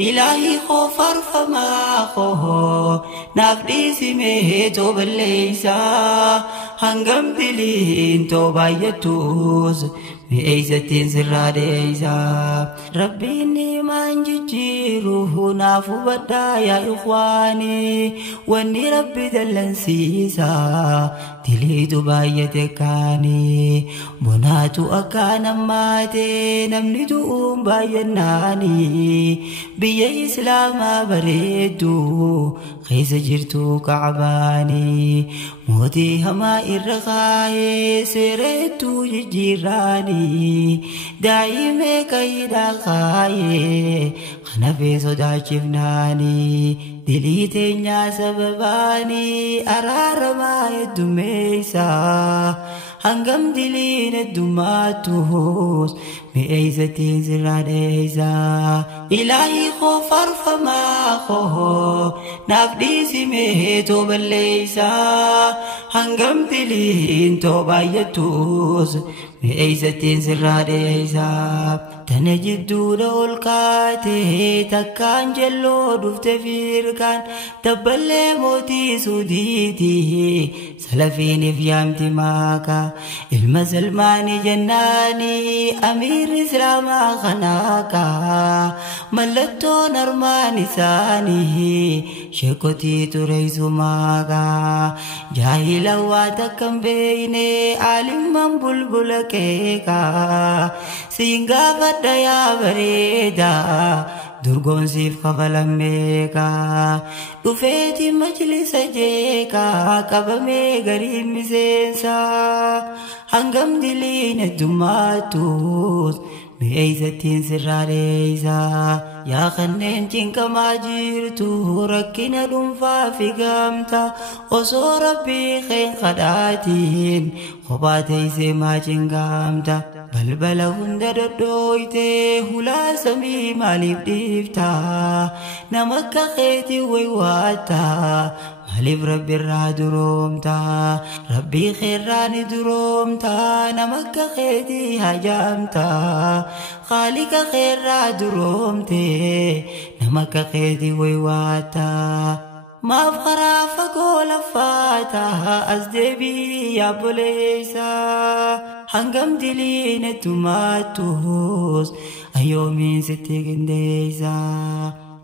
إلهي خوفر فما خوه نفدي سمه توب الليسا هنگم دلين توبا يتوز بأيزة سر ديسا ربي إني من جيروه نافو بدا يا إخواني واني ربي دلن سيسا تليد بايتكاني بناتو أكان ماتي نمندو بايناني بيا إسلاما بريدو خيس جرتو كعباني موتي هما إرغاي سيرتو جيراني دائما كيدا خاي خنفي صدا شفناني دليتي نيا سبباني أرار ما يدميسا هنگم دلين الدماتوس بأيزة زراديزا إلهي خوفر فما خوه نفدي سمه توب الليسا هنگم دلين توبا يتوس بأيزة زراديزا تنجدو دول كاته تكان جلو دفت فيركان تبلي موتي سوديتي سلفيني فيامتي ماكا المسلماني جناني أمير إسلاما خناكا ملتو نرماني ساني شكوتي تريسو ماكا جاهلا واتكم بيني عالم من بلبل كيكا سينغا فدايا بريدا درغون سيف خفلميكا دفيتي مجلس جيكا كبمي غريب مسينسا هنگم دلين الدماتوس بأيزة سراريزا يا خنين جنك ما جيرتو ركنا دنفا في قامتا وصو ربي خين خداتين خباتي سيما جنقامتا بلبلا هند دويته هلا سمي مالي بديفتا نمك خيتي ويواتا مالي ربي الرادرومتا ربي خيراني درومتا نمك خيتي هجامتا خالق خير رادرومتي نمك خيتي ويواتا ما بخرا فقول فاتها أزدبي يا بوليسا هنگم دلين تماتوس أيومين ستيقنديسا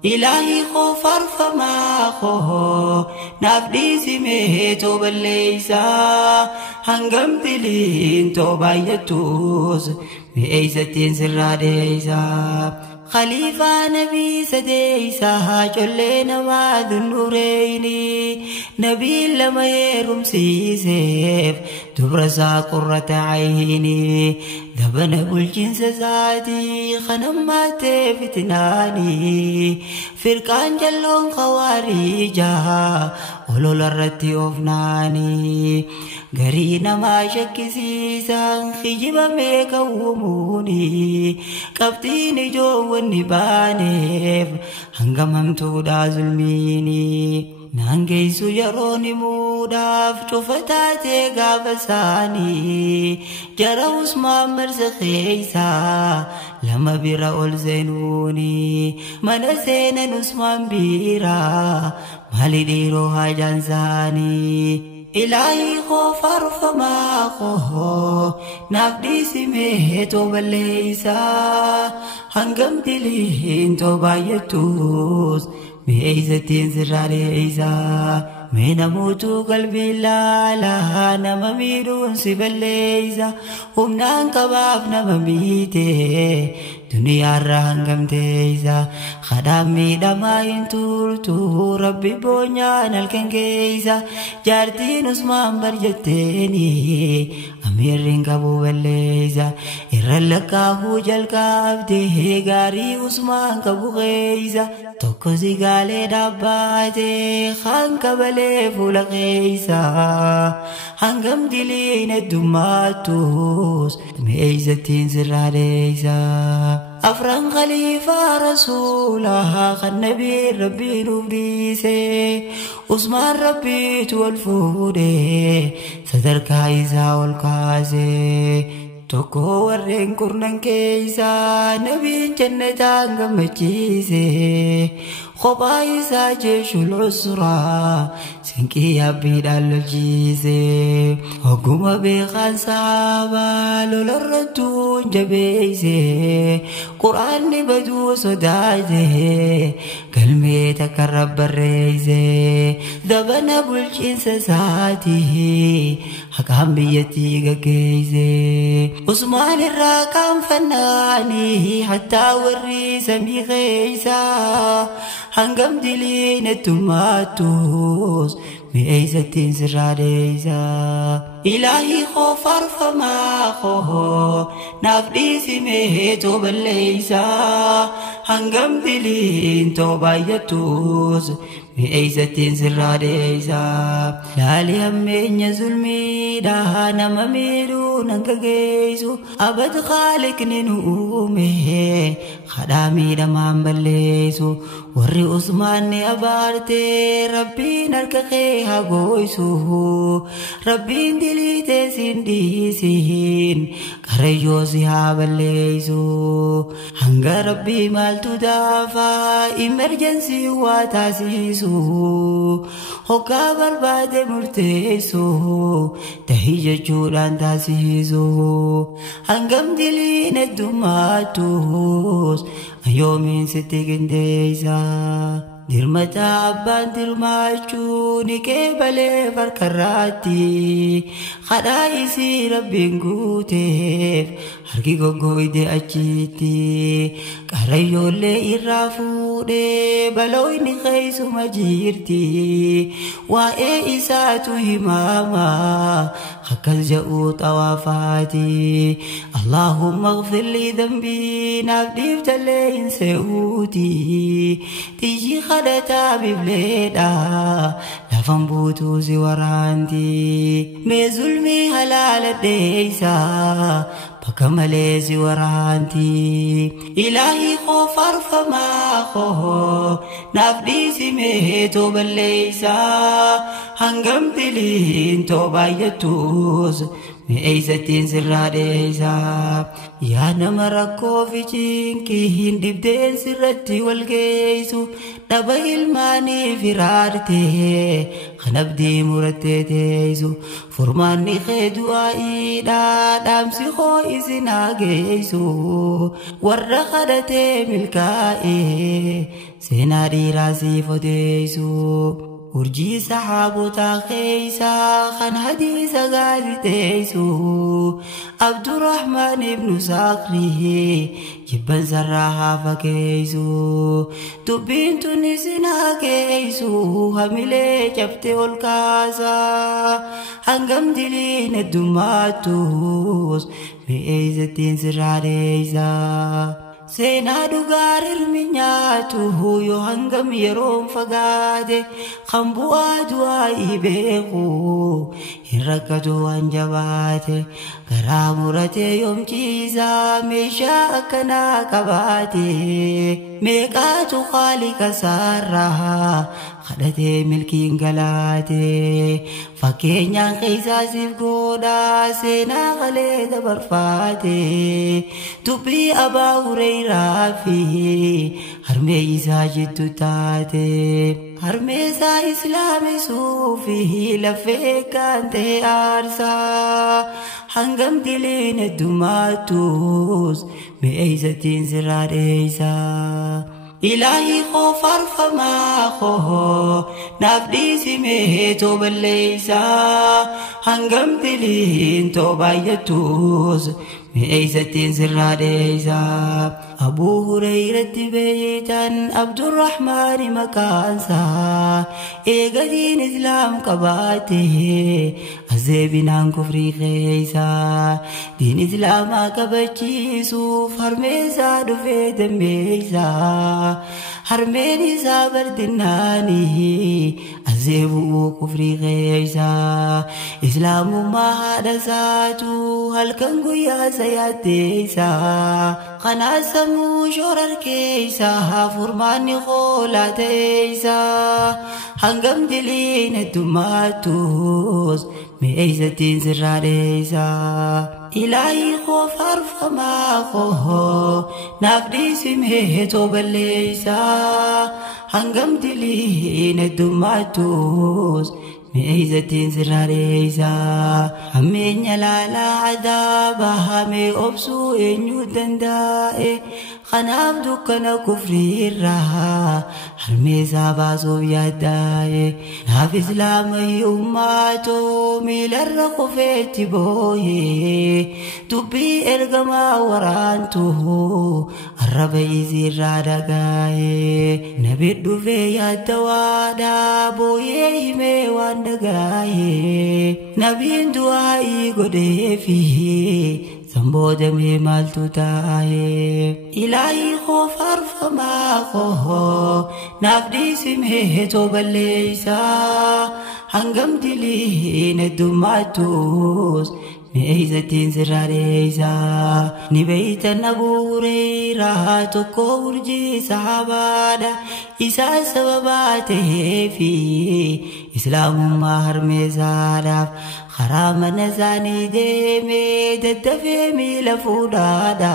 إلهي خوفر فما خوه نفدي سمه توب الليسا هنگم دلين توبا يتوس بأيزة سر ديسا خليفة نبي سديسا جلنا واد النوريني نبي لما يرم سيسيف تبرزا قرة عيني دبنا بالجنس زادي خنمات فتناني فرقان جلون خواريجا ولو لرتي أفناني غرينا ما شكسيسا خجب ميكوموني كفتيني جو النبانيف هنگم هم تودا ظلميني نانجيسو يروني موداف شفتاتي غافساني جرى عثمان مرزخيسا لما بيرا الزينوني من سينا عثمان بيرا مالي ديرو هاجانزاني إلهي خوفر فما خوه نفدي سمه توب الليسا هنگم دلين توبا يتوس بأيزة زراريزا من موتو قلبي لا لا نما ميرون سبليزا همنان كباب نما ميته دنيا رهنگم تيزا خدامي دماين تورتو ربي بونيا نلكنكيزا جارتين عثمان برجتيني أميرين كابو بليزا إرلكاهو جلكابته غاري عثمان كابو غيزا توكو زيغالي داباتي خان كبالي فولا غيزا هنگم دلين الدماتوس بأيزة زراريزا أفران خليفة رسولها خالنبي ربي نبريسي عثمان ربي والفودي صدر كايزا والكازي tokko warreen kurnan keeysa nabiin jannataan gammachiise kophaa isaa jeeshul usraa sinqii abbiidhaan lolchiise hogguma beekaan sahaabaa lolarrattuun jabeeyse quraanni baduu sodaate galmee takka rabbarreeyse dabana bulchiinsa isaatii haqaan biyyattii gaggeeyse Usmaan irraa kaanfannaanii hattaa warri samii keeysa hangam diliin ettummaattus mi'eeysattiin sirraa deeysa Ilaahi koo farfamaa koo naaf dhiisimee tooballeeysa hangam diliin toobaayattus mi'eeysattiin sirraa deeysa laali hammeenya zulmiidha nama miidhuun hanga geeysu abad khaalikni nu uume kadhaa miidhamaan balleeysu warri Usmaanni abaarte rabbiin harka kee haa gooysu rabbiin diliitee siin dhiisiin qarayyoo si haa balleeysu hanga rabbii maaltu daafaa imerjensii waa taasisu hoggaa barbaade murteessu tahii jechuudhaan taasisu hangam diliin heddummaattus ayyoomiin sitti qindeeysa dirmata abbaan dirmaachuun qeebalee farkarraatti kadhaa isii rabbiin guuteef harki goggooyde achitti qarayyoollee irraa fuudhee balooyni keeysuma jirti waa'ee isaatu himaama akkas jedhuu xawaafaati Allahumma ighfir lii dhanbii naaf dhiiftallee hin se'uuti xiyyi kadhataa bibleedha lafan buutuu si waraanti mee zulmii halaaladheeysa bakka malee si waraanti Ilaahi koo farfamaa koo naaf dhiisimee tooballeeysa hangam diliin toobaayattus mi'eeysattiin sirraa deeysa yaa nama rakkoo fi cinqiin dhibdeen sirratti walgeeysu dhaba ilmaanii firaarte kan abdii murattee teeysu furmaanni kee du'aa'iidha dhaamsi koo isin haa geeysu warra kadhatee milkaa'ee seenaa dhiiraa siif odeeysu urjii saxaabotaa keeysaa kan hadiisa gaazixeeysu Abdurrahmaan ibnu Saakrii jibban sarraa haa fakeeysu dubbiin tun isin haa geeysu hamilee cabte ol kaasa hangam diliin heddummaattus mi'eeysattiin sirraa deeysa seenaa dhugaa hirmi nyaatu yoo hangam yeroon fagaate kan bu'aa du'aa beeku hin rakkatu waan jabaate garaa muratee yoomchiisaa meeshaa akkanaa qabaate meeqaatu khaalika saarraa kadhatee milkiin galaate fakkeenyaan keeysaa siif godhaa seenaa qalee dabarfaate dubbii Abaa Hureyraa fi harmee isaa jiddu taate harmee isaa islaamisuu fi lafee kan ta'e aarsaa hangam diliin heddummaattus mi'eeysattiin sirraa deeysa Ilaahi koo farfamaa koo naaf dhiisimee tooballeeysa hangam diliin toobaayattus mi'eeysattiin sirraa deeysa Abuu Hureyratti beeytan Abdurrahmaan makaansa eegatiin islaam qabaate azeebinaan kufrii keeysa diin islaamaa kabachiisuuf harmeesaa dhufee dammeeysa harmeen isaa bardinnaanii azeebuu kufrii keeysa islaamummaa haadha isaatu halkan guyyaa sayaatteeysa kanaa sammuu shorar keeysa furmaanni qoolaa ta'eeysa hangam diliin heddummaattus mi'eeysatiin sirraa dheeysaa ilaahi koo faarfamaa koo naaf dhiisimee tooballeeysaa hangam diliin heddummaattus mi'eeysatiin sirraa dheeysaa hammeenya laalaa cadaaba hamee obsuu eenyu danda'e kanaaf dukkana kufriirraa harmeesaa baasuuf yaaddaa'e naaf islaamayyummaatoo miilarra kufeetti booyee dubbii ergamaa waraantuu arraba isiirraa dhagaa'e nabi dhufee yaaddawaadhaa booyee himee waan dhagaa'e nabiin du'aa'ii godheefi Sambodame maltutaye ilahi kho farfama kho nafdisime toballeisa hangam dilin dumatus meizatin sirareza ni beita nabureira tokko urji sahabada isa sababate fi islamu maharmezada حرام نزاني ديمي تدفي ميلا فودادا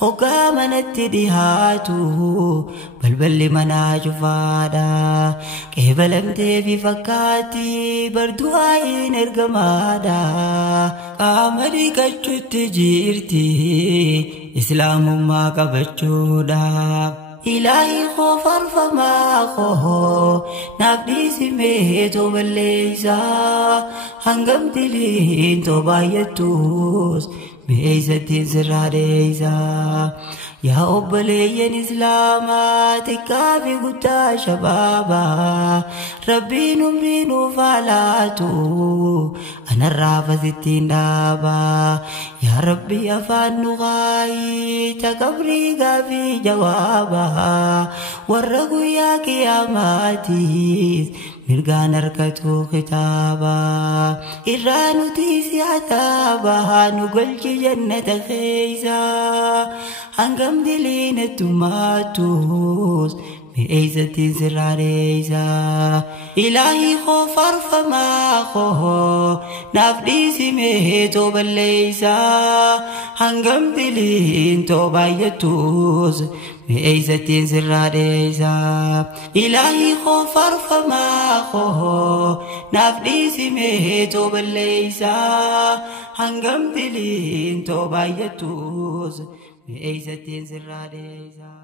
حكام نتديهاتو بلبل مناج فادا كيف لم تبي فكاتي بردوائي نرقمادا قامري كجت جيرتي إسلام ما كبجودا إلهي خو فرفما خو نفدي سميتو بالليسا هنگم دلين تو بايتوس بإيزة زراريزا يا أبلي إسلاماتك في قتا شبابا ربي نمرين فالاتو أنا الرافة التنابا يا ربي أفان نغاي تكبري في جوابا ورقو يا كياماتي مرقان أركتو خطابا إرانو تيسي عتابا نقل جنة خيزا هنگم دلين التماتوس بإيزة زراريزا إلهي خو فرفما خو نفدي سميتو بالليسا هنگم دلين توبايتوس بإيزة زراريزا إلهي خو فرفما خو نفدي سميتو بالليسا هنگم دلين توبايتوس بإيزة زراريزا